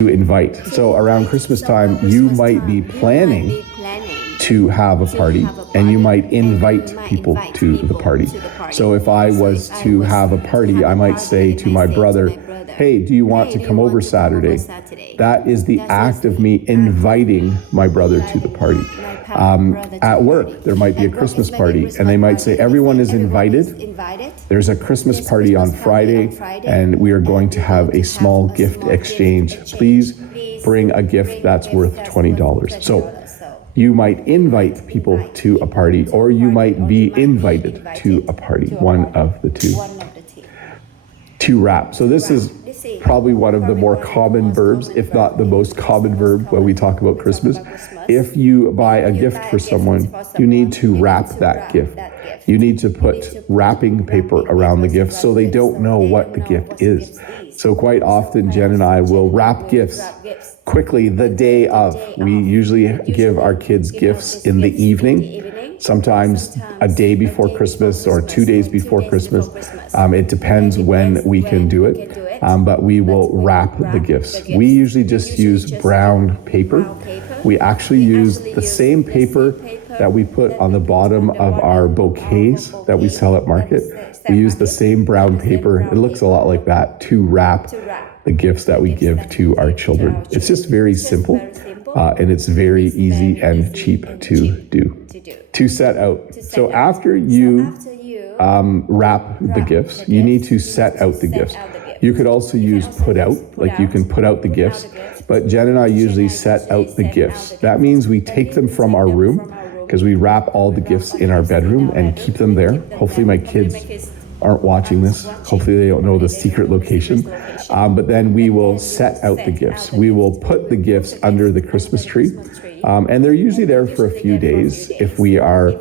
to invite. So around Christmas time, you might be planning to have a party, and you might invite people to the party. So if I was to have a party, I might say to my brother, hey, do you want to come over Saturday? That is the act of me inviting my brother to the party. At work, there might be a Christmas party, and they might say, everyone is invited. There's a Christmas party on Friday, and we are going to have a small gift exchange. Please bring a gift that's worth $20. So you might invite people to a party, or you might be invited to a party, one of the two. To wrap. So this is probably one of the more common verbs, if not the most common verb when we talk about Christmas. If you buy a gift for someone, you need to wrap that gift. You need to put wrapping paper around the gift so they don't know what the gift is. So quite often, Jen and I will wrap gifts quickly the day of. We usually give our kids gifts in the evening, sometimes a day before Christmas or 2 days before Christmas. It depends when we can do it, but we will wrap the gifts. We usually just use brown paper. We actually use the same paper that we put on the bottom of our bouquets that we sell at market. We use the same brown paper. It looks a lot like that to wrap the gifts that we give to our children. It's just very simple, and it's very easy and cheap to do. To set out. So after you wrap the gifts, you need to set out the gifts. You could also use put out, like you can put out the gifts, but Jen and I usually set out the gifts. That means we take them from our room, because we wrap all the gifts in our bedroom and keep them there. Hopefully my kids aren't watching this. Hopefully they don't know the secret location. But then we will set out the gifts. We will put the gifts under the Christmas tree. And they're usually there for a few days if we are,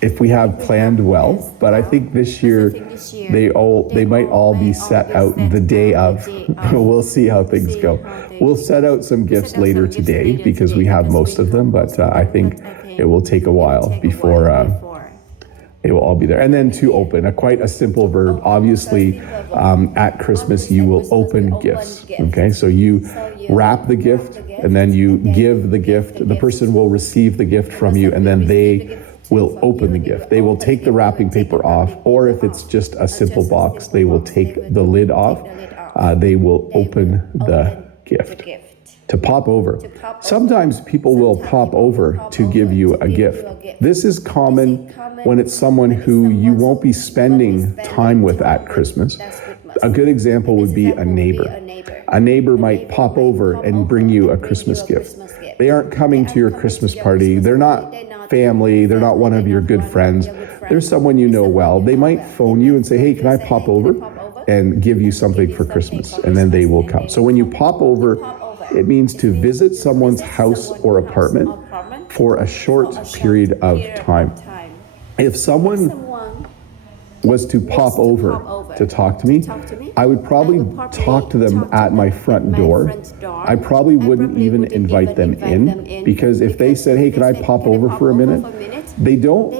if we have planned well. But I think this year they might all be set out the day of. We'll see how things go. We'll set out some gifts later today because we have most of them, but I think it will take a while before it will all be there. And then to open, quite a simple verb. Obviously, at Christmas, you will open gifts. Okay, so you wrap the gift and then you give the gift. The person will receive the gift from you and then they will open the gift. They will take the wrapping paper off, or if it's just a simple box, they will take the lid off. They will open the gift. To pop over. Sometimes people will pop over to give you a gift. This is common when it's someone who you won't be spending time with at Christmas. A good example would be a neighbor. A neighbor might pop over and bring you a Christmas gift. They aren't coming to your Christmas party. They're not family. They're not one of your good friends. They're someone you know well. They might phone you and say, hey, can I pop over and give you something for Christmas? And then they will come. So when you pop over, it means to visit someone's house or apartment for a short period of time. If someone was to pop over to talk to me, I would probably talk to them at my front door. I probably wouldn't even invite them in, because if they said, hey, can I pop over for a minute? They don't.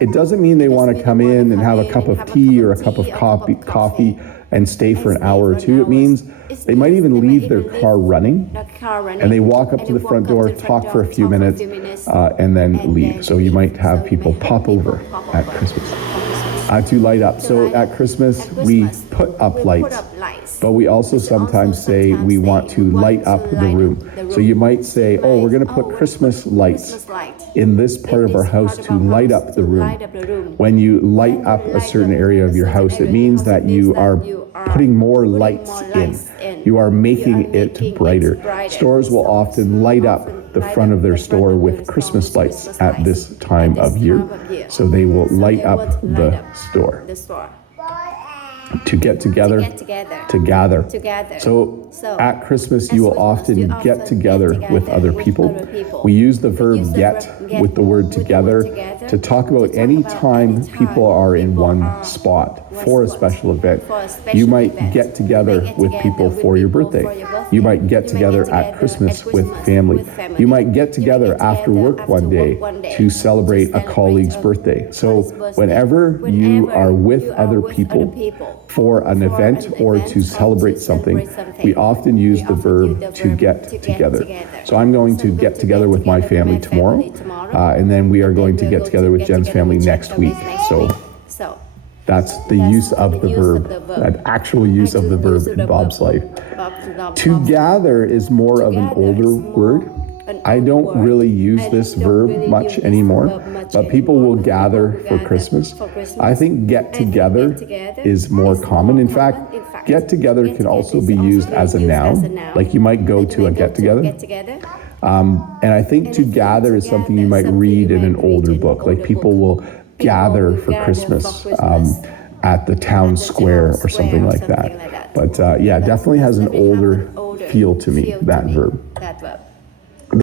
It doesn't mean they want to come in and have a cup of tea or a cup of coffee and stay for an hour or two. It means they might even leave their car running and they walk up to the front door, talk for a few minutes, and then leave. So you might have people pop over at Christmas to light up. So at Christmas, we put up lights, but we also sometimes say we want to light up the room. So you might say, oh, we're going to put Christmas lights in this part of our house to light up the room. When you light up a certain area of your house, it means that you are putting more lights in. You are making it brighter. Stores will often light up the front of their store with Christmas lights at this time of year. So they will light up the store. To get together, to gather. So at Christmas, you will often get together with other people. We use the verb get with the word together to talk about any time people are in one spot. for a special event. You might get together with people for your birthday. You might get together at Christmas with family. You might get together after work one day to celebrate a colleague's birthday. So whenever you are with other people for an event or to celebrate something, we often use the verb to get together. So I'm going to get together with my family tomorrow, and then we are going to get together with Jen's family next week. So that's the use of the verb, an actual use of the verb in Bob's life. To gather is more of an older word. I don't really use this verb much anymore, but people will gather for Christmas. I think get together is more common. In fact, get together can also be used as a noun, like you might go to a get together. And I think to gather is something you might read in an older book, like people will gather for Christmas at the town square or something like that. But yeah, definitely has an older feel to me, that verb.